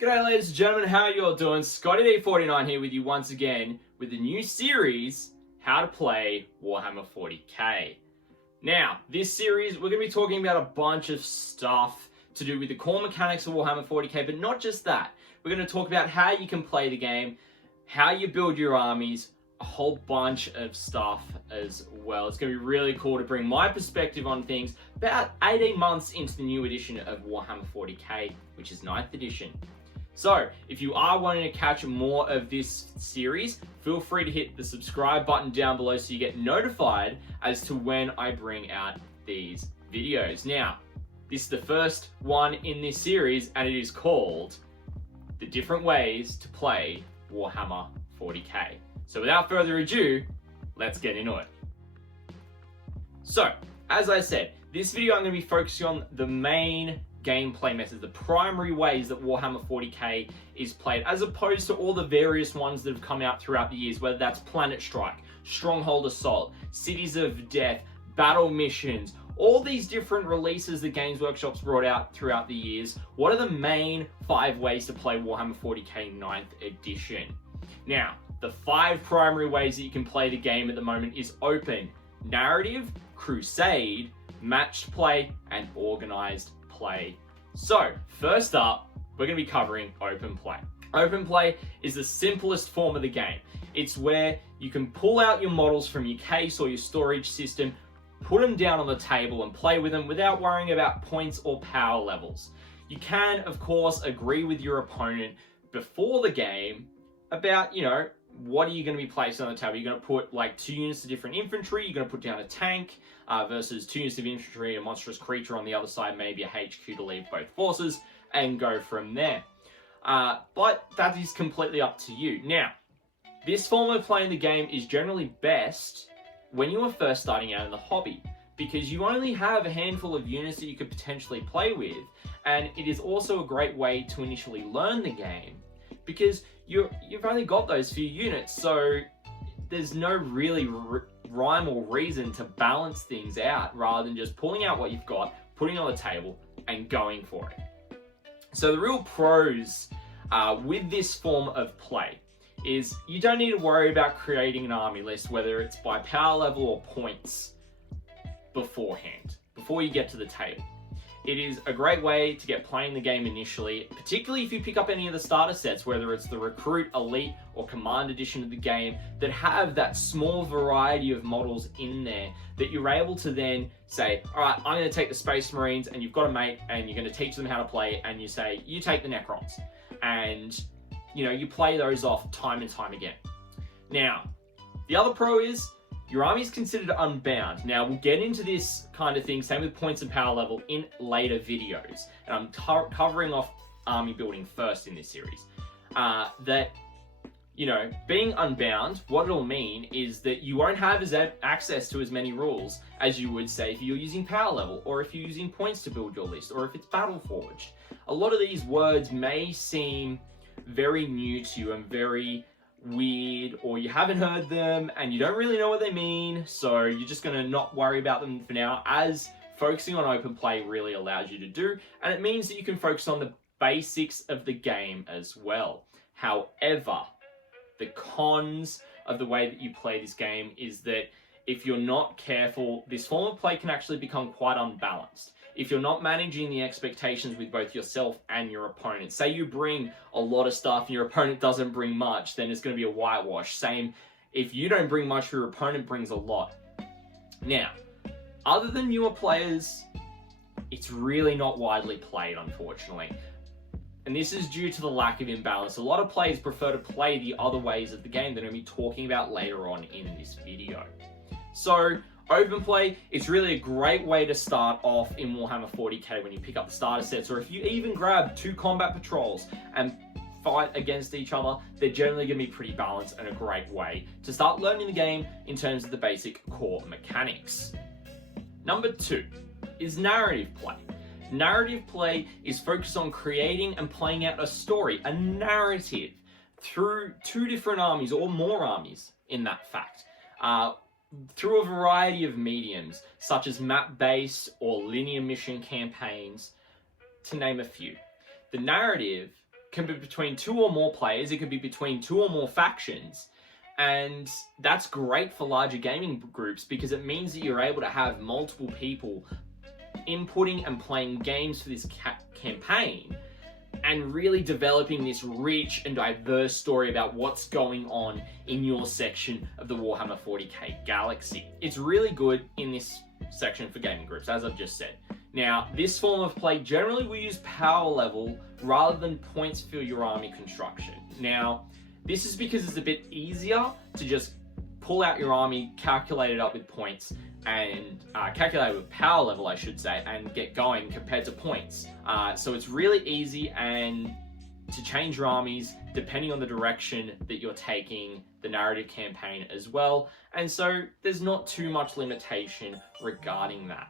G'day ladies and gentlemen, how are you all doing? ScottyD49 here with you once again with a new series, How to Play Warhammer 40k. Now, this series, we're going to be talking about a bunch of stuff to do with the core mechanics of Warhammer 40k, but not just that. We're going to talk about how you can play the game, how you build your armies, a whole bunch of stuff as well. It's going to be really cool to bring my perspective on things about 18 months into the new edition of Warhammer 40k, which is 9th edition. So, if you are wanting to catch more of this series, feel free to hit the subscribe button down below so you get notified as to when I bring out these videos. Now, this is the first one in this series, and it is called The Different Ways to Play Warhammer 40k. So without further ado, let's get into it. So, as I said, this video I'm going to be focusing on the main gameplay methods, the primary ways that Warhammer 40k is played, as opposed to all the various ones that have come out throughout the years, whether that's Planet Strike, Stronghold Assault, Cities of Death, Battle Missions, all these different releases that Games Workshop's brought out throughout the years. What are the main 5 ways to play Warhammer 40k 9th edition? Now, the 5 primary ways that you can play the game at the moment is Open, Narrative, Crusade, Matched Play, and Organized Play. So, first up, we're going to be covering Open Play. Open Play is the simplest form of the game. It's where you can pull out your models from your case or your storage system, put them down on the table and play with them without worrying about points or power levels. You can, of course, agree with your opponent before the game about, what are you going to be placing on the table? You're going to put like 2 units of different infantry, you're going to put down a tank versus 2 units of infantry, a monstrous creature on the other side, maybe a HQ to leave both forces, and go from there. But that is completely up to you. Now, this form of playing the game is generally best when you are first starting out in the hobby, because you only have a handful of units that you could potentially play with, and it is also a great way to initially learn the game, because you've only got those few units, so there's no really rhyme or reason to balance things out rather than just pulling out what you've got, putting it on the table, and going for it. So the real pros with this form of play is you don't need to worry about creating an army list, whether it's by power level or points beforehand, before you get to the table. It is a great way to get playing the game initially, particularly if you pick up any of the starter sets, whether it's the Recruit, Elite, or Command edition of the game, that have that small variety of models in there that you're able to then say, all right, I'm going to take the Space Marines, and you've got a mate, and you're going to teach them how to play, and you say, you take the Necrons. And, you play those off time and time again. Now, the other pro is, your army is considered unbound. Now, we'll get into this kind of thing, same with points and power level, in later videos. And I'm covering off army building first in this series. Being unbound, what it'll mean is that you won't have access to as many rules as you would say if you're using power level, or if you're using points to build your list, or if it's Battle Forged. A lot of these words may seem very new to you and very weird, or you haven't heard them and you don't really know what they mean, so you're just going to not worry about them for now, as focusing on open play really allows you to do, and it means that you can focus on the basics of the game as well. However, the cons of the way that you play this game is that if you're not careful, this form of play can actually become quite unbalanced. If you're not managing the expectations with both yourself and your opponent. Say you bring a lot of stuff and your opponent doesn't bring much, then it's going to be a whitewash. Same, if you don't bring much, your opponent brings a lot. Now, other than newer players, it's really not widely played, unfortunately. And this is due to the lack of imbalance. A lot of players prefer to play the other ways of the game that I'm going to be talking about later on in this video. So, Open Play, it's really a great way to start off in Warhammer 40k when you pick up the starter sets, or if you even grab 2 combat patrols and fight against each other, they're generally going to be pretty balanced and a great way to start learning the game in terms of the basic core mechanics. Number 2 is narrative play. Narrative play is focused on creating and playing out a story, a narrative, through 2 different armies, or more armies in that fact. Through a variety of mediums, such as map-based or linear mission campaigns, to name a few. The narrative can be between 2 or more players, it can be between 2 or more factions, and that's great for larger gaming groups because it means that you're able to have multiple people inputting and playing games for this campaign and really developing this rich and diverse story about what's going on in your section of the Warhammer 40k galaxy. It's really good in this section for gaming groups, as I've just said. Now, this form of play generally will use power level rather than points for your army construction. Now, this is because it's a bit easier to just pull out your army, calculate it up with points, and calculate it with power level, I should say, and get going compared to points. So it's really easy and to change your armies depending on the direction that you're taking the narrative campaign as well. And so there's not too much limitation regarding that.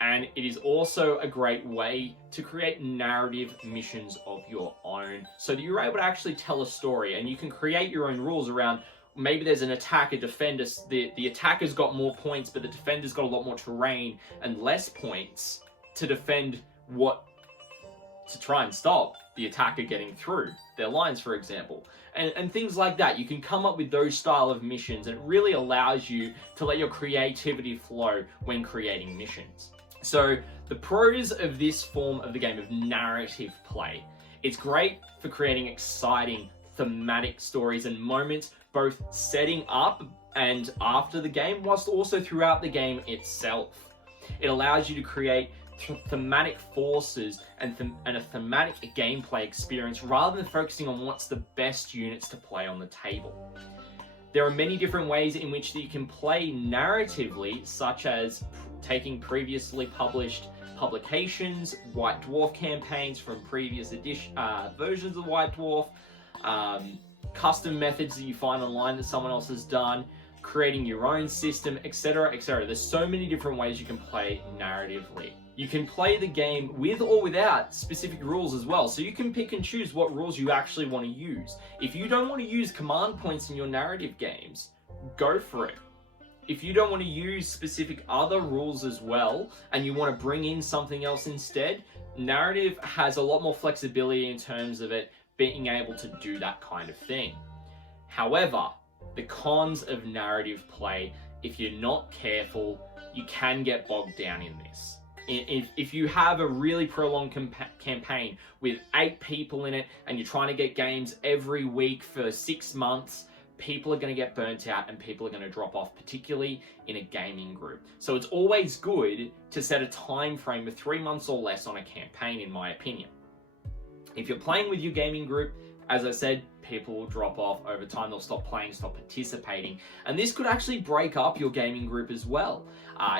And it is also a great way to create narrative missions of your own so that you're able to actually tell a story, and you can create your own rules around maybe there's an attack, a defender, the attacker's got more points, but the defender's got a lot more terrain and less points to defend to try and stop the attacker getting through their lines, for example. And things like that. You can come up with those style of missions, and it really allows you to let your creativity flow when creating missions. So the pros of this form of the game of narrative play, it's great for creating exciting thematic stories and moments, both setting up and after the game, whilst also throughout the game itself. It allows you to create thematic forces and a thematic gameplay experience rather than focusing on what's the best units to play on the table. There are many different ways in which that you can play narratively, such as taking previously published publications, White Dwarf campaigns from previous versions of White Dwarf, custom methods that you find online that someone else has done, creating your own system, etc., etc. There's so many different ways you can play narratively. You can play the game with or without specific rules as well, so you can pick and choose what rules you actually want to use. If you don't want to use command points in your narrative games, go for it. If you don't want to use specific other rules as well, and you want to bring in something else instead, narrative has a lot more flexibility in terms of it being able to do that kind of thing. However, the cons of narrative play, if you're not careful, you can get bogged down in this. If you have a really prolonged campaign with 8 people in it and you're trying to get games every week for 6 months, people are going to get burnt out and people are going to drop off, particularly in a gaming group. So it's always good to set a time frame of 3 months or less on a campaign, in my opinion. If you're playing with your gaming group, as I said, people will drop off over time. They'll stop playing, stop participating. And this could actually break up your gaming group as well.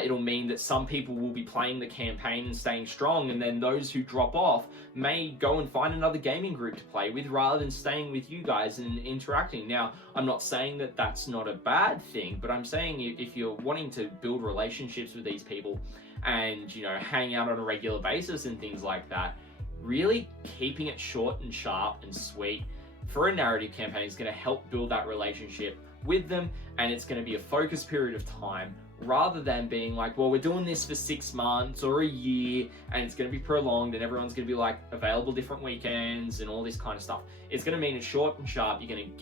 It'll mean that some people will be playing the campaign and staying strong, and then those who drop off may go and find another gaming group to play with rather than staying with you guys and interacting. Now, I'm not saying that that's not a bad thing, but I'm saying if you're wanting to build relationships with these people and, hang out on a regular basis and things like that, really keeping it short and sharp and sweet for a narrative campaign is going to help build that relationship with them, and it's going to be a focused period of time rather than being like, well, we're doing this for 6 months or a year and it's going to be prolonged and everyone's going to be like available different weekends and all this kind of stuff. It's going to mean it's short and sharp. You're going to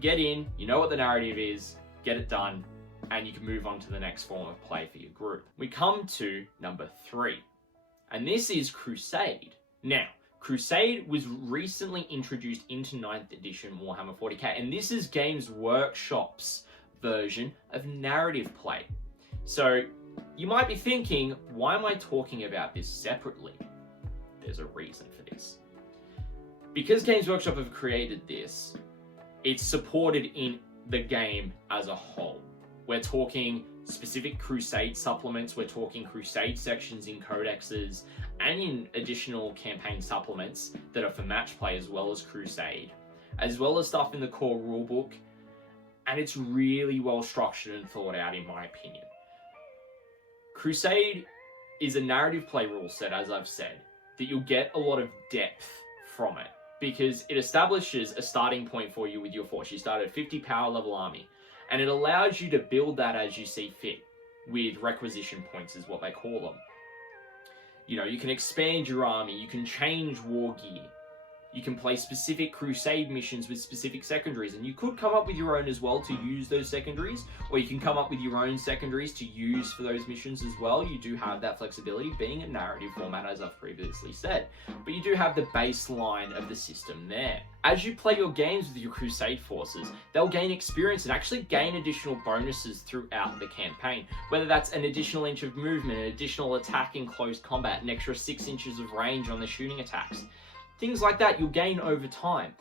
get in, you know what the narrative is, get it done, and you can move on to the next form of play for your group. We come to number 3, and this is Crusade. Now, Crusade was recently introduced into 9th edition Warhammer 40k, and this is Games Workshop's version of narrative play. So, you might be thinking, why am I talking about this separately? There's a reason for this. Because Games Workshop have created this, it's supported in the game as a whole. We're talking specific Crusade supplements, we're talking Crusade sections in codexes, and in additional campaign supplements that are for match play as well as Crusade, as well as stuff in the core rulebook, and it's really well structured and thought out, in my opinion. Crusade is a narrative play rule set, as I've said, that you'll get a lot of depth from it, because it establishes a starting point for you with your force. You start at 50 power level army, and it allows you to build that as you see fit, with requisition points is what they call them. You can expand your army, you can change war gear, You can play specific crusade missions with specific secondaries, and you could come up with your own as well to use those secondaries, or you can come up with your own secondaries to use for those missions as well. You do have that flexibility, being a narrative format, as I've previously said, but you do have the baseline of the system there. As you play your games with your crusade forces, they'll gain experience and actually gain additional bonuses throughout the campaign, whether that's an additional inch of movement, an additional attack in close combat, an extra 6 inches of range on their shooting attacks. Things like that you'll gain over time.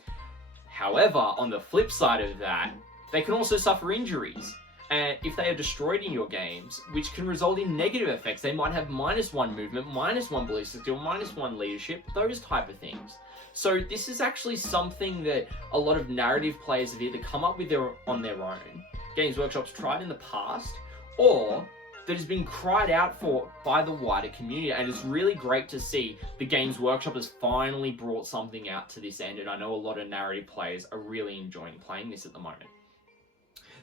However, on the flip side of that, they can also suffer injuries. And if they are destroyed in your games, which can result in negative effects, they might have -1 movement, -1 ballistic skill, -1 leadership, those type of things. So this is actually something that a lot of narrative players have either come up with on their own, Games Workshop's tried in the past, or that has been cried out for by the wider community. And it's really great to see the Games Workshop has finally brought something out to this end, and I know a lot of narrative players are really enjoying playing this at the moment.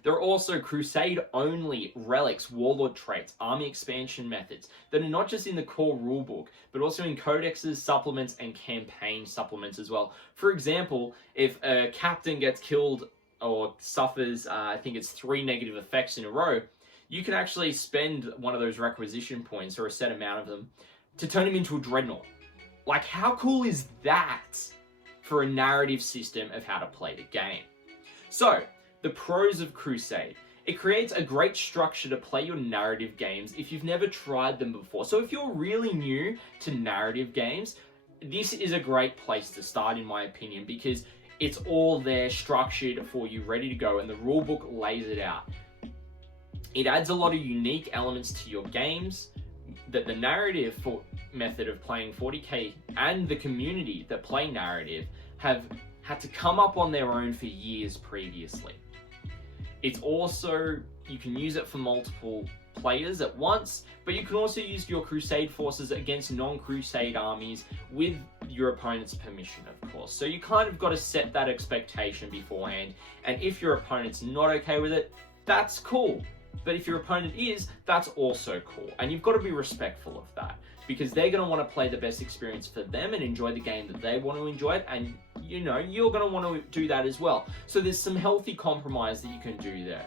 There are also crusade-only relics, warlord traits, army expansion methods that are not just in the core rulebook, but also in codexes, supplements, and campaign supplements as well. For example, if a captain gets killed or suffers, I think it's 3 negative effects in a row, you can actually spend one of those requisition points, or a set amount of them, to turn him into a dreadnought. Like, how cool is that for a narrative system of how to play the game? So, the pros of Crusade. It creates a great structure to play your narrative games if you've never tried them before. So if you're really new to narrative games, this is a great place to start, in my opinion, because it's all there structured for you, ready to go, and the rulebook lays it out. It adds a lot of unique elements to your games that the narrative method of playing 40k and the community that play narrative have had to come up on their own for years previously. It's also, you can use it for multiple players at once, but you can also use your crusade forces against non-crusade armies with your opponent's permission, of course. So you kind of got to set that expectation beforehand, and if your opponent's not okay with it, that's cool. But if your opponent is, that's also cool. And you've got to be respectful of that, because they're going to want to play the best experience for them and enjoy the game that they want to enjoy it. And, you know, you're going to want to do that as well. So there's some healthy compromise that you can do there.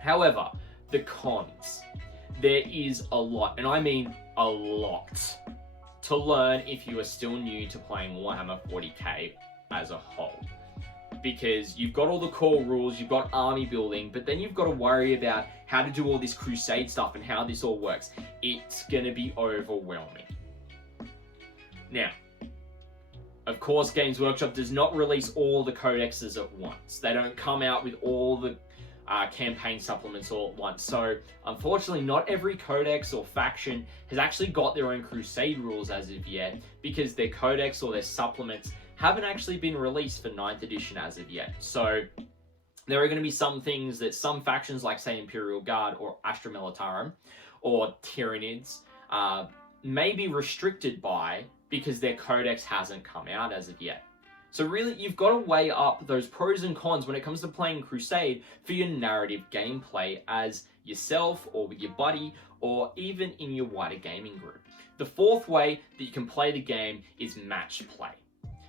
However, the cons. There is a lot, and I mean a lot, to learn if you are still new to playing Warhammer 40k as a whole. Because you've got all the core rules, you've got army building, but then you've got to worry about how to do all this crusade stuff and how this all works. It's going to be overwhelming. Now, of course, Games Workshop does not release all the codexes at once. They don't come out with all the campaign supplements all at once. So, unfortunately, not every codex or faction has actually got their own crusade rules as of yet, because their codex or their supplements haven't actually been released for 9th edition as of yet. So there are going to be some things that some factions, like say Imperial Guard or Astra Militarum or Tyranids, may be restricted by, because their codex hasn't come out as of yet. So really, you've got to weigh up those pros and cons when it comes to playing Crusade for your narrative gameplay as yourself or with your buddy, or even in your wider gaming group. The fourth way that you can play the game is match play.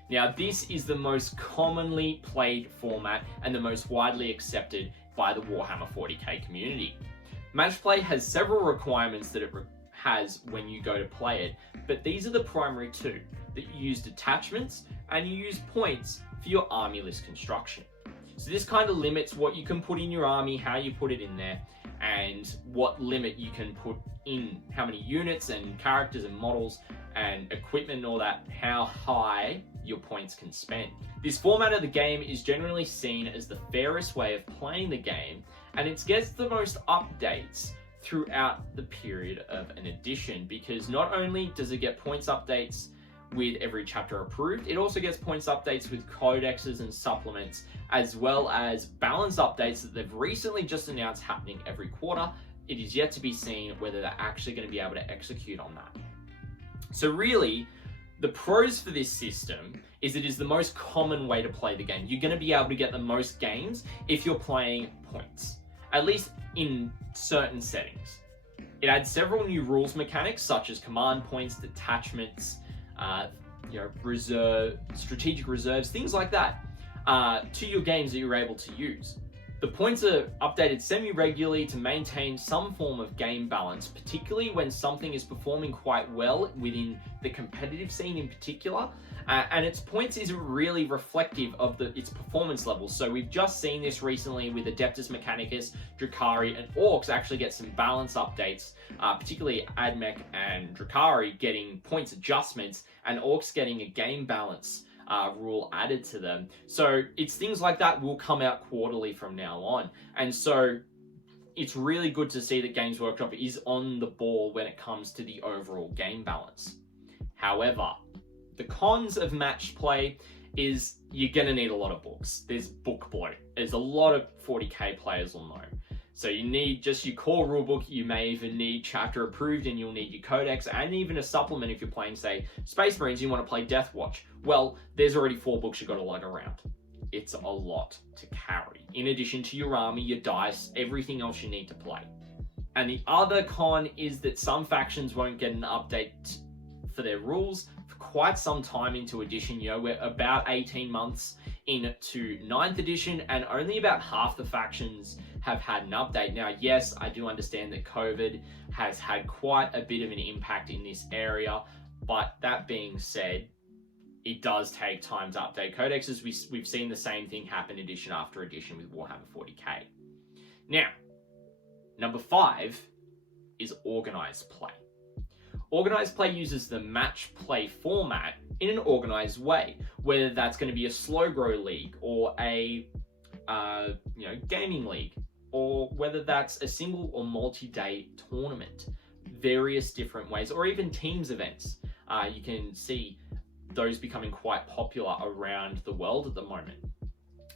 Now, this is the most commonly played format and the most widely accepted by the Warhammer 40k community. Match play has several requirements that it has when you go to play it, but these are the primary two: that you use detachments and you use points for your army list construction. So this kind of limits what you can put in your army, how you put it in there, and what limit you can put in, how many units and characters and models and equipment and all that, how high your points can spend. This format of the game is generally seen as the fairest way of playing the game, and it gets the most updates throughout the period of an edition, because not only does it get points updates with every chapter approved, it also gets points updates with codexes and supplements, as well as balance updates that they've recently just announced happening every quarter. It is yet to be seen whether they're actually going to be able to execute on that. So really, the pros for this system is it is the most common way to play the game. You're going to be able to get the most gains if you're playing points, at least in certain settings. It adds several new rules mechanics, such as command points, detachments, strategic reserves, things like that, to your games that you're able to use. The points are updated semi-regularly to maintain some form of game balance, particularly when something is performing quite well within the competitive scene in particular, and its points isn't really reflective of its performance levels. So we've just seen this recently with Adeptus Mechanicus, Drukhari, and Orcs actually get some balance updates, particularly Admech and Drukhari getting points adjustments, and Orcs getting a game balance rule added to them. So it's things like that will come out quarterly from now on. And so it's really good to see that Games Workshop is on the ball when it comes to the overall game balance. However, the cons of match play is you're going to need a lot of books. There's book bloat. There's a lot of 40k players will know. So you need just your core rulebook. You may even need chapter approved, and you'll need your codex and even a supplement if you're playing, say, Space Marines, you want to play Death Watch. Well, there's already 4 books you've got to lug around. It's a lot to carry. In addition to your army, your dice, everything else you need to play. And the other con is that some factions won't get an update for their rules for quite some time into edition. We're about 18 months into 9th edition, and only about half the factions have had an update. Now, yes, I do understand that COVID has had quite a bit of an impact in this area, but that being said, it does take time to update codexes. We've seen the same thing happen edition after edition with Warhammer 40k. Now, number 5 is organized play. Organized play uses the match play format in an organized way, whether that's going to be a slow grow league or a gaming league, or whether that's a single or multi-day tournament, various different ways, or even teams events. You can see those becoming quite popular around the world at the moment.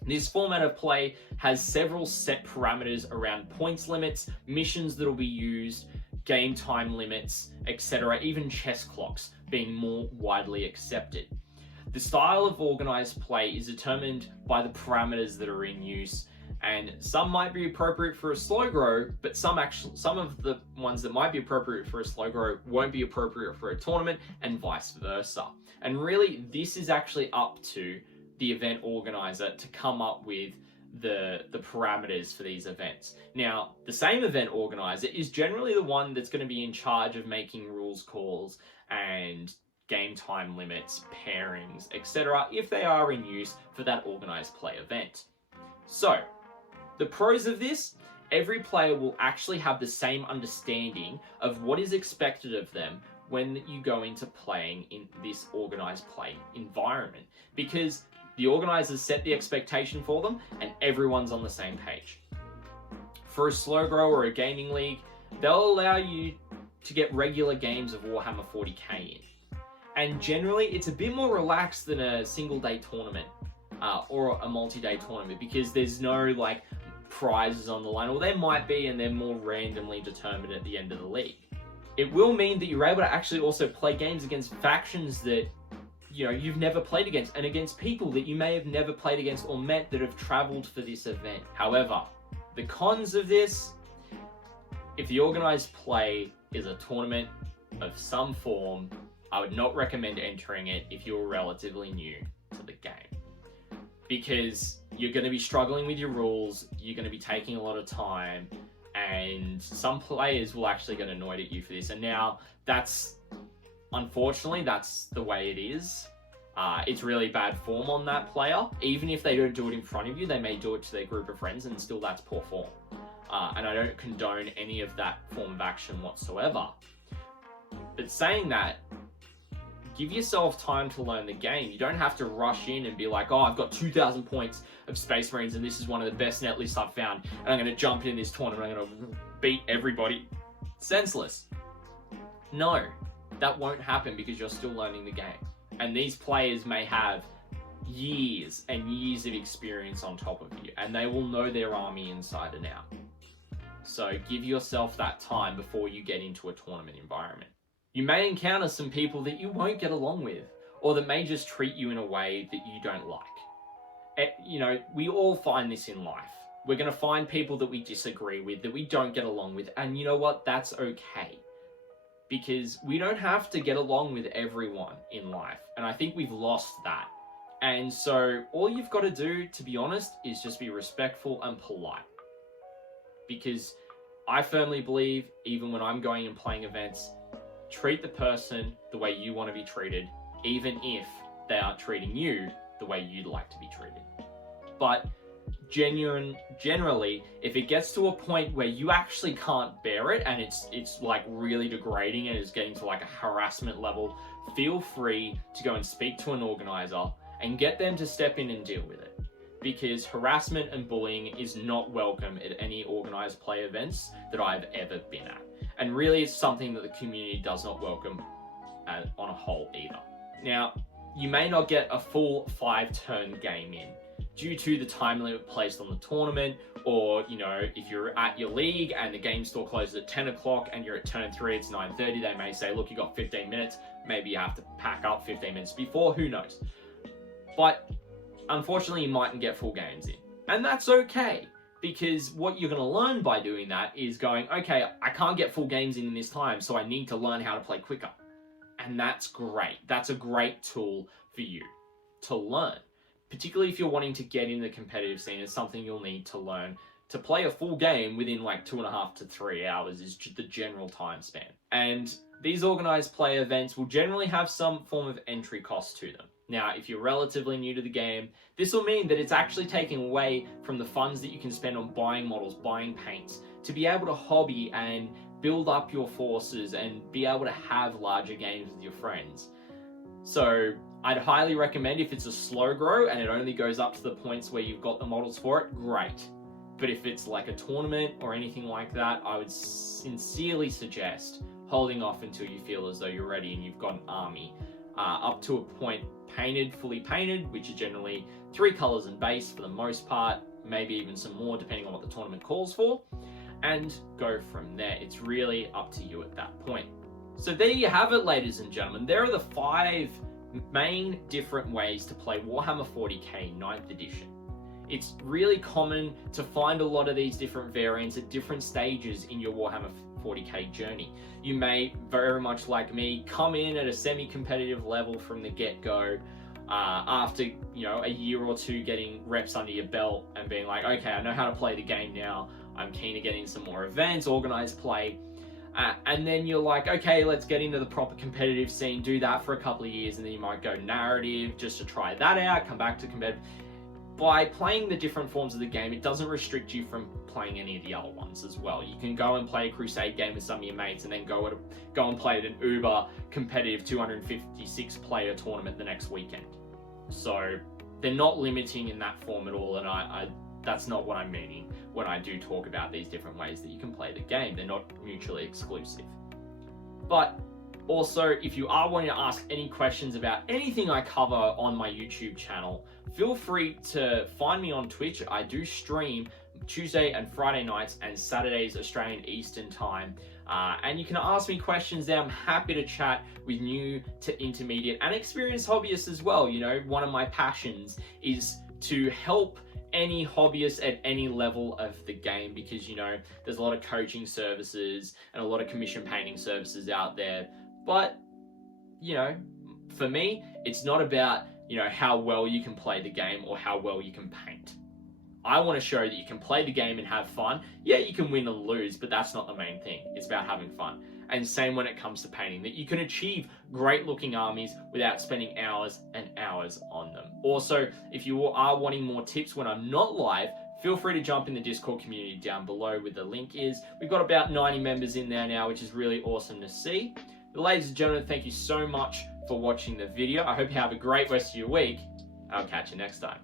This format of play has several set parameters around points limits, missions that will be used, game time limits, etc., even chess clocks being more widely accepted. The style of organized play is determined by the parameters that are in use, and some might be appropriate for a slow grow, but some of the ones that might be appropriate for a slow grow won't be appropriate for a tournament, and vice versa. And really, this is actually up to the event organizer to come up with the parameters for these events. Now, the same event organizer is generally the one that's going to be in charge of making rules calls and game time limits, pairings, etc., if they are in use for that organized play event. So, the pros of this: every player will actually have the same understanding of what is expected of them when you go into playing in this organized play environment, because the organizers set the expectation for them and everyone's on the same page. For a slow grow or a gaming league, they'll allow you to get regular games of Warhammer 40k in. And generally, it's a bit more relaxed than a single day tournament or a multi-day tournament, because there's no prizes on the line, or there might be, and they're more randomly determined at the end of the league. It will mean that you're able to actually also play games against factions that you've never played against, and against people that you may have never played against or met that have traveled for this event. However, the cons of this: if the organized play is a tournament of some form, I would not recommend entering it if you're relatively new to the game, because you're going to be struggling with your rules, you're going to be taking a lot of time, and some players will actually get annoyed at you for this. And now unfortunately, that's the way it is. It's really bad form on that player. Even if they don't do it in front of you, they may do it to their group of friends, and still that's poor form. And I don't condone any of that form of action whatsoever. But saying that, give yourself time to learn the game. You don't have to rush in and be like, oh, I've got 2,000 points of Space Marines and this is one of the best net lists I've found, and I'm going to jump in this tournament, I'm going to beat everybody. Senseless. No, that won't happen, because you're still learning the game. And these players may have years and years of experience on top of you, and they will know their army inside and out. So give yourself that time before you get into a tournament environment. You may encounter some people that you won't get along with, or that may just treat you in a way that you don't like. We all find this in life. We're going to find people that we disagree with, that we don't get along with, and you know what? That's okay. because we don't have to get along with everyone in life. And I think we've lost that. And so all you've got to do, to be honest, is just be respectful and polite. Because I firmly believe, even when I'm going and playing events, treat the person the way you want to be treated, even if they aren't treating you the way you'd like to be treated. But generally, if it gets to a point where you actually can't bear it and it's like really degrading and it's getting to like a harassment level, feel free to go and speak to an organizer and get them to step in and deal with it. Because harassment and bullying is not welcome at any organized play events that I've ever been at. And really, it's something that the community does not welcome on a whole either. Now, you may not get a full 5-turn game in due to the time limit placed on the tournament, or, you know, if you're at your league and the game store closes at 10 o'clock and you're at turn 3, it's 9:30, they may say, look, you got 15 minutes, maybe you have to pack up 15 minutes before, who knows. But unfortunately, you mightn't get full games in. And that's okay, because what you're going to learn by doing that is going, okay, I can't get full games in this time, so I need to learn how to play quicker. And that's great. That's a great tool for you to learn. Particularly if you're wanting to get in the competitive scene, it's something you'll need to learn. To play a full game within like 2.5 to 3 hours is the general time span. And these organized play events will generally have some form of entry cost to them. Now, if you're relatively new to the game, this will mean that it's actually taking away from the funds that you can spend on buying models, buying paints, to be able to hobby and build up your forces and be able to have larger games with your friends. So I'd highly recommend, if it's a slow grow and it only goes up to the points where you've got the models for it, great. But if it's like a tournament or anything like that, I would sincerely suggest holding off until you feel as though you're ready and you've got an army up to a point painted, fully painted, which is generally 3 colors in base for the most part, maybe even some more depending on what the tournament calls for, and go from there. It's really up to you at that point. So there you have it, ladies and gentlemen. There are the 5 main different ways to play Warhammer 40k 9th edition. It's really common to find a lot of these different variants at different stages in your Warhammer 40k journey. You may, very much like me, come in at a semi-competitive level from the get-go after, you know, a year or two getting reps under your belt and being like, okay, I know how to play the game now. I'm keen to get in some more events, organized play. And then you're like, okay, let's get into the proper competitive scene, do that for a couple of years, and then you might go narrative just to try that out, come back to competitive. By playing the different forms of the game, it doesn't restrict you from playing any of the other ones as well. You can go and play a Crusade game with some of your mates and then go and play at an uber competitive 256 player tournament the next weekend. So they're not limiting in that form at all, and that's not what I'm meaning when I do talk about these different ways that you can play the game. They're not mutually exclusive. But also, if you are wanting to ask any questions about anything I cover on my YouTube channel, feel free to find me on Twitch. I do stream Tuesday and Friday nights and Saturdays Australian Eastern Time. And you can ask me questions there. I'm happy to chat with new to intermediate and experienced hobbyists as well. You know, one of my passions is to help any hobbyist at any level of the game, because, you know, there's a lot of coaching services and a lot of commission painting services out there. But, you know, for me, it's not about, you know, how well you can play the game or how well you can paint. I want to show that you can play the game and have fun. Yeah, you can win and lose, but that's not the main thing. It's about having fun. And same when it comes to painting, that you can achieve great looking armies without spending hours and hours on them. Also, if you are wanting more tips when I'm not live, feel free to jump in the Discord community down below where the link is. We've got about 90 members in there now, which is really awesome to see. Ladies and gentlemen, thank you so much for watching the video. I hope you have a great rest of your week. I'll catch you next time.